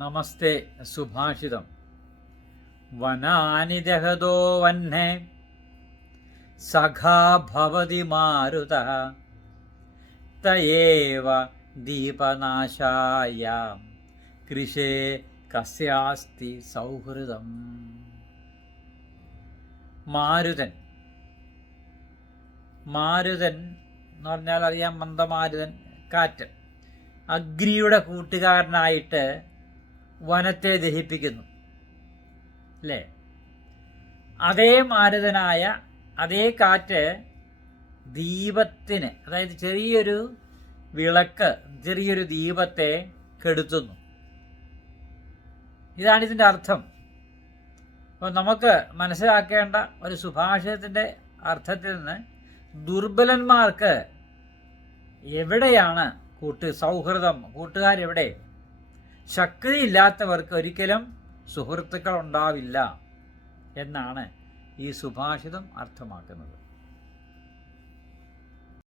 നമസ്തേ. സുഭാഷിതം. വനാനി ദഹതോ വഹ്നേ സഖാ ഭവതി മാരുതഃ തയേവ ദീപനാശായ കൃഷേ കസ്യാസ്തി സൗഹൃദം. മാരുതൻ എന്ന് പറഞ്ഞാൽ അറിയാം, മന്ദമാരുതൻ, കാറ്റ്. അഗ്നിയുടെ കൂട്ടുകാരനായിട്ട് വനത്തെ ദഹിപ്പിക്കുന്നു അല്ലേ? അതേ മാരുതനായ അതേ കാറ്റ് ദീപത്തിന്, അതായത് ചെറിയൊരു വിളക്ക്, ചെറിയൊരു ദീപത്തെ കെടുത്തുന്നു. ഇതാണിതിൻ്റെ അർത്ഥം. അപ്പോൾ നമുക്ക് മനസ്സിലാക്കേണ്ട ഒരു സുഭാഷിതത്തിൻ്റെ അർത്ഥത്തിൽ നിന്ന് ദുർബലന്മാർക്ക് എവിടെയാണ് സൗഹൃദം, കൂട്ടുകാരെവിടെ? ശക്തിയില്ലാത്തവർക്ക് ഒരിക്കലും സുഹൃത്തുക്കൾ ഉണ്ടാവില്ല എന്നാണ് ഈ സുഭാഷിതം അർത്ഥമാക്കുന്നത്.